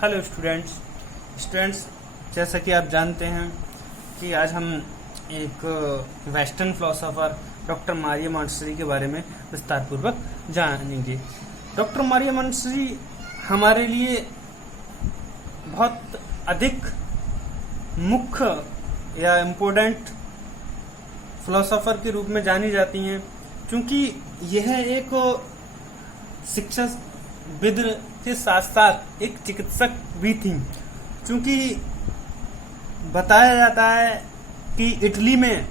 Hello students, जैसा कि आप जानते हैं कि आज हम एक western philosopher doctor Maria Montessori के बारे में विस्तार पूर्वक जानेंगे। डॉक्टर मारिया मॉन्टेसरी हमारे लिए बहुत अधिक मुख्य या इम्पोर्टेंट फिलोसोफर के रूप में जानी जाती हैं, क्योंकि यह एक शिक्षाविद के साथ साथ एक चिकित्सक भी थी। क्योंकि बताया जाता है कि इटली में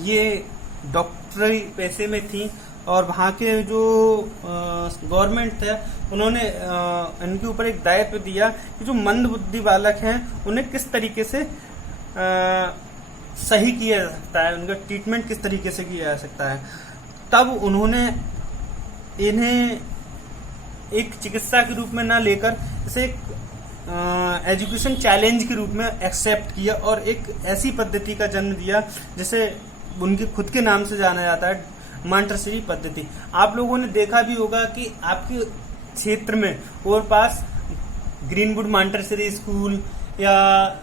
ये डॉक्टरी पेशे में थी और वहाँ के जो गवर्नमेंट थे उन्होंने इनके ऊपर एक दायित्व दिया कि जो मंद बुद्धि बालक हैं उन्हें किस तरीके से सही किया जा सकता है, उनका ट्रीटमेंट किस तरीके से किया जा सकता है। तब उन्होंने इन्हें एक चिकित्सा के रूप में ना लेकर इसे एक एजुकेशन चैलेंज के रूप में एक्सेप्ट किया और एक ऐसी पद्धति का जन्म दिया जिसे उनके खुद के नाम से जाना जाता है, मॉन्टेसरी पद्धति। आप लोगों ने देखा भी होगा कि आपके क्षेत्र में और पास ग्रीनवुड मॉन्टेसरी स्कूल या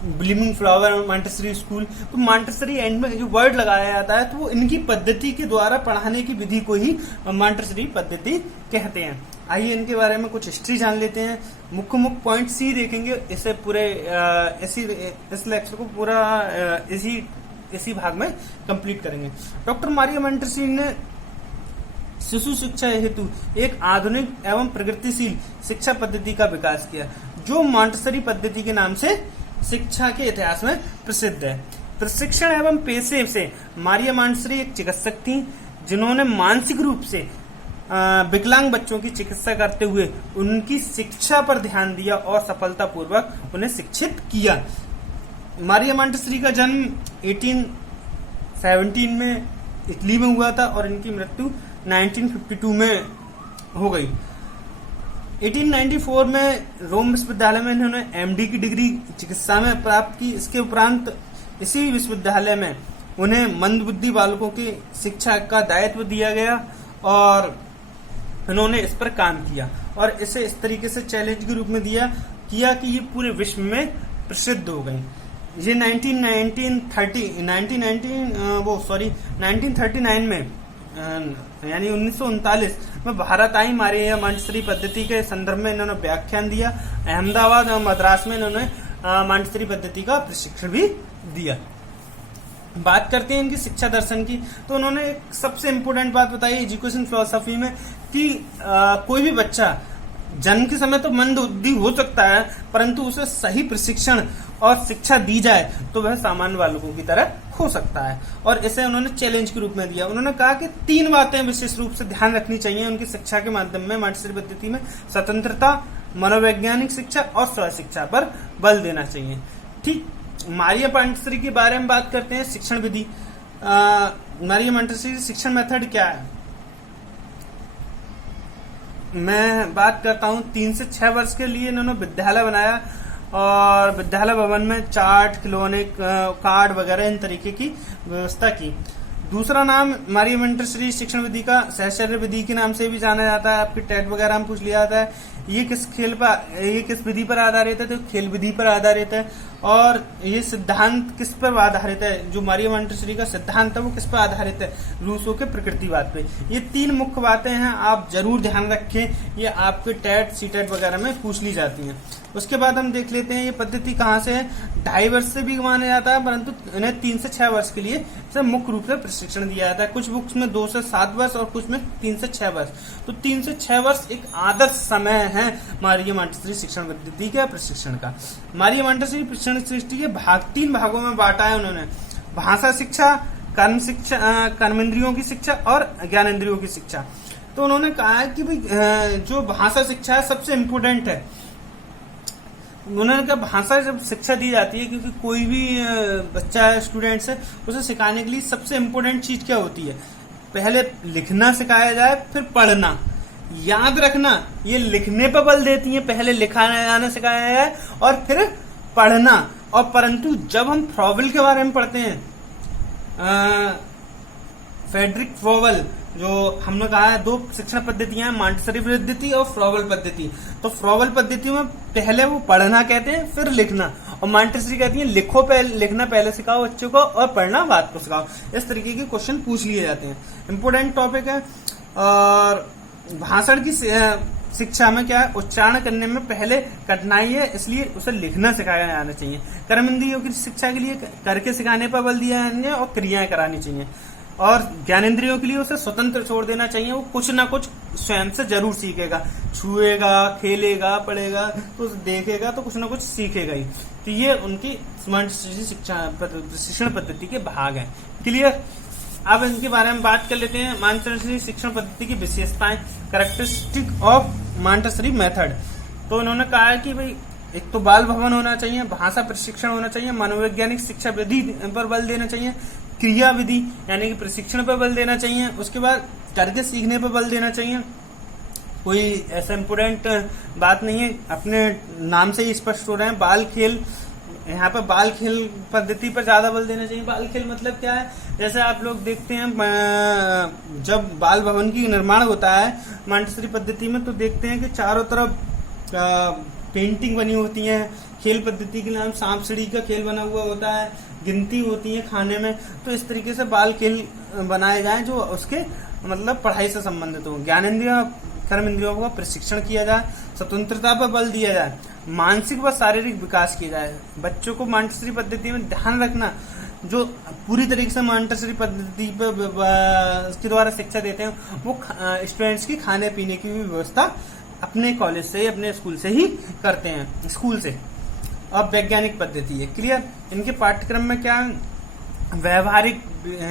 ब्लूमिंग फ्लावर मॉन्टेसरी स्कूल, तो मॉन्टेसरी एंड में जो वर्ड लगाया जाता है तो वो इनकी पद्धति के द्वारा पढ़ाने की विधि को ही मॉन्टेसरी पद्धति कहते हैं। आइए इनके बारे में कुछ हिस्ट्री जान लेते हैं। मुख्य पॉइंट सी देखेंगे, इसे पूरे इस लेक्चर को पूरा इसी भाग में कंप्लीट करेंगे। डॉक्टर मारिया मॉन्टेसरी ने शिशु शिक्षा हेतु एक आधुनिक एवं प्रगतिशील शिक्षा पद्धति का विकास किया, जो मॉन्टेसरी पद्धति के नाम से शिक्षा के इतिहास में प्रसिद्ध है। प्रशिक्षण एवं पेशे से मारिया मॉन्टेसरी एक चिकित्सक थी, जिन्होंने मानसिक रूप से विकलांग बच्चों की चिकित्सा करते हुए उनकी शिक्षा पर ध्यान दिया और सफलतापूर्वक उन्हें शिक्षित किया। मारिया मॉन्टेसरी का जन्म 1817 में इटली में हुआ था और इनकी मृत्यु 1952 में हो गई। 1894 में रोम विश्वविद्यालय में इन्होंने एमडी की डिग्री चिकित्सा में प्राप्त की। इसके उपरांत इसी विश्वविद्यालय में उन्हें मंदबुद्धि बालकों की शिक्षा का दायित्व दिया गया और इन्होंने इस पर काम किया और इसे इस तरीके से चैलेंज के रूप में किया कि ये पूरे विश्व में प्रसिद्ध हो गई। ये 1939 में यानी 1939 में भारत आई मारिया मॉन्टेसरी पद्धति के संदर्भ में इन्होंने व्याख्यान दिया। अहमदाबाद और मद्रास में इन्होंने मॉन्टेसरी पद्धति का प्रशिक्षण भी दिया। बात करते हैं इनकी शिक्षा दर्शन की, तो उन्होंने एक सबसे इम्पोर्टेंट बात बताई एजुकेशन फिलोसफी में कि कोई भी बच्चा जन्म के समय तो मंद बुद्धि हो सकता है, परंतु उसे सही प्रशिक्षण और शिक्षा दी जाए तो वह सामान्य बालकों की तरह हो सकता है। और इसे उन्होंने चैलेंज के रूप में दिया। उन्होंने कहा कि 3 बातें विशेष रूप से ध्यान रखनी चाहिए उनकी शिक्षा के माध्यम में मॉन्टेसरी पद्धति में: स्वतंत्रता, मनोवैज्ञानिक शिक्षा और स्व शिक्षा पर बल देना चाहिए। ठीक, मारिया मॉन्टेसरी के बारे में बात करते हैं। शिक्षण विधि, मारिया मॉन्टेसरी शिक्षण मेथड क्या है? मैं बात करता हूँ 3 से 6 वर्ष के लिए इन्होंने विद्यालय बनाया और विद्यालय भवन में चार्ट, खिलौने, कार्ड वगैरह इन तरीके की व्यवस्था की। दूसरा नाम मारिया मॉन्टेसरी शिक्षण विधि का सहचर्य विधि के नाम से भी जाना जाता है। आपकी टेट वगैरह में पूछ लिया जाता है। ये किस विधि पर आधारित है? तो खेल विधि पर आधारित है। और ये सिद्धांत किस पर आधारित है? जो मारिया मॉन्टेसरी का सिद्धांत है वो किस पर आधारित है? रूसो के प्रकृतिवाद पे। ये 3 मुख्य बातें हैं, आप जरूर ध्यान रखें, ये आपके टेट सीटेट वगैरह में पूछ ली जाती हैं। उसके बाद हम देख लेते हैं ये पद्धति कहाँ से है। 2.5 वर्ष से भी माना जाता है, परंतु इन्हें 3 से 6 वर्ष के लिए इसे मुख्य रूप से प्रशिक्षण दिया जाता है। कुछ बुक्स में 2 से 7 वर्ष और कुछ में 3 से 6 वर्ष। तो 3 से 6 वर्ष एक आदर्श समय है मारिया मॉन्टेसरी शिक्षण पद्धति के प्रशिक्षण का। मारिया मॉन्टेसरी शिक्षण सृष्टि के 3 भागों में बांटा है उन्होंने: भाषा शिक्षा, कर्मेंद्रियों की शिक्षा और ज्ञानेंद्रियों की शिक्षा। तो उन्होंने कहा है कि भाई जो भाषा शिक्षा है सबसे इम्पोर्टेंट है। उन्होंने कहा भाषा जब शिक्षा दी जाती है, क्योंकि कोई भी बच्चा स्टूडेंट्स है उसे सिखाने के लिए सबसे इम्पोर्टेंट चीज क्या होती है? पहले लिखना सिखाया जाए, फिर पढ़ना। याद रखना, ये लिखने पर बल देती है, पहले लिखाना जाना सिखाया जाए और फिर पढ़ना। और परंतु जब हम फ्रॉवेल के बारे में पढ़ते हैं, फ्रेडरिक फ्रॉवेल जो हमने कहा है 2 शिक्षण पद्धतियां हैं, मॉन्टेसरी पद्धति और फ्रॉबल पद्धति। तो फ्रॉबल पद्धति में पहले वो पढ़ना कहते हैं, फिर लिखना, और मॉन्टेसरी कहती है लिखना पहले सिखाओ बच्चों को और पढ़ना बाद को सिखाओ। इस तरीके के क्वेश्चन पूछ लिए जाते हैं। इंपोर्टेंट टॉपिक है। और भाषण की शिक्षा में क्या है, उच्चारण करने में पहले कठिनाई है, इसलिए उसे लिखना सिखाया जाना चाहिए। कर्म इंद्रियों की शिक्षा के लिए करके सिखाने पर बल दिया जाना और क्रियाएं करानी चाहिए। और ज्ञानेंद्रियों के लिए उसे स्वतंत्र छोड़ देना चाहिए, वो कुछ ना कुछ स्वयं से जरूर सीखेगा, छुएगा, खेलेगा, पढ़ेगा, तो देखेगा तो कुछ ना कुछ सीखेगा ही। तो ये उनकी शिक्षण पद्धति के भाग हैं। क्लियर। अब इनके बारे में बात कर लेते हैं। मॉन्टेसरी शिक्षण पद्धति की विशेषताएं, कैरेक्टरिस्टिक ऑफ मॉन्टेसरी मेथड। तो इन्होंने कहा है कि भाई एक तो बाल भवन होना चाहिए, भाषा प्रशिक्षण होना चाहिए, मनोवैज्ञानिक शिक्षा विधि पर बल देना चाहिए, क्रिया विधि यानी कि प्रशिक्षण पर बल देना चाहिए, उसके बाद करके सीखने पर बल देना चाहिए। कोई ऐसा इम्पोर्टेंट बात नहीं है, अपने नाम से ही स्पष्ट हो रहे हैं। बाल खेल, यहाँ पर बाल खेल पद्धति पर ज्यादा बल देना चाहिए। बाल खेल मतलब क्या है, जैसे आप लोग देखते हैं जब बाल भवन की निर्माण होता है मॉन्टेसरी पद्धति में, तो देखते हैं कि चारों तरफ पेंटिंग बनी होती है। खेल पद्धति के नाम सांप सीढ़ी का खेल बना हुआ होता है, गिनती होती है खाने में। तो इस तरीके से बाल खेल बनाए जाए जो उसके मतलब पढ़ाई से संबंधित हो। ज्ञानेंद्रियों कर्म इंद्रियों का प्रशिक्षण किया जाए, स्वतंत्रता पर बल दिया जाए, मानसिक व शारीरिक विकास किया जाए। बच्चों को मॉन्टेसरी पद्धति में ध्यान रखना, जो पूरी तरीके से मॉन्टेसरी पद्धति के द्वारा शिक्षा देते हैं वो स्टूडेंट्स की खाने पीने की भी व्यवस्था अपने कॉलेज से, अपने स्कूल से ही करते हैं, स्कूल से। अब वैज्ञानिक पद्धति है। क्लियर। इनके पाठ्यक्रम में क्या, व्यवहारिक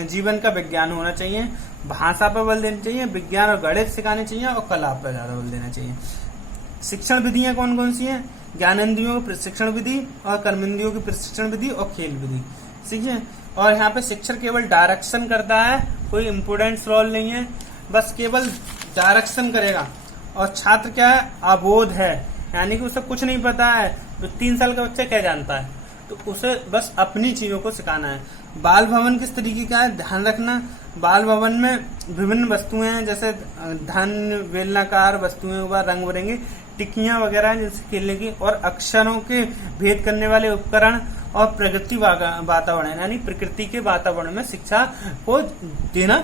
जीवन का विज्ञान होना चाहिए, भाषा पर बल देना चाहिए, विज्ञान और गणित सिखाने चाहिए और कला पर ज्यादा बल देना चाहिए। शिक्षण विधियां कौन कौन सी हैं, ज्ञानेंद्रियों की प्रशिक्षण विधि और कर्मेंद्रियों की प्रशिक्षण विधि और खेल विधि। ठीक है। और यहाँ पे शिक्षक केवल डायरेक्शन करता है, कोई इम्पोर्टेंट रोल नहीं है, बस केवल डायरेक्शन करेगा। और छात्र क्या है, अबोध है, यानी कि उसे कुछ नहीं पता है। तो 3 साल का बच्चा क्या जानता है, तो उसे बस अपनी चीजों को सिखाना है। बाल भवन किस तरीके का है, ध्यान रखना। बाल भवन में विभिन्न वस्तुएं हैं, जैसे धन, बेलनाकार वस्तुएं व रंग बिरंगी टिक्कियां वगैरह जैसे खेलने की, और अक्षरों के भेद करने वाले उपकरण और प्रकृति वातावरण यानी प्रकृति के वातावरण में शिक्षा को देना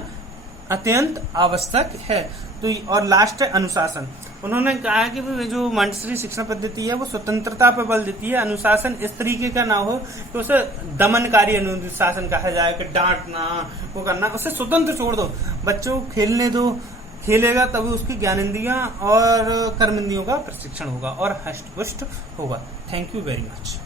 अत्यंत आवश्यक है। तो और लास्ट है अनुशासन। उन्होंने कहा कि जो मॉन्टेसरी शिक्षण पद्धति है वो स्वतंत्रता पर बल देती है। अनुशासन इस तरीके का ना हो कि उसे दमनकारी अनुशासन कहा जाए कि डांटना वो करना, उसे स्वतंत्र छोड़ दो, बच्चों को खेलने दो, खेलेगा तभी उसकी ज्ञानेंद्रियां और कर्मेंद्रियों का प्रशिक्षण होगा और हष्ट पुष्ट होगा। Thank you very much.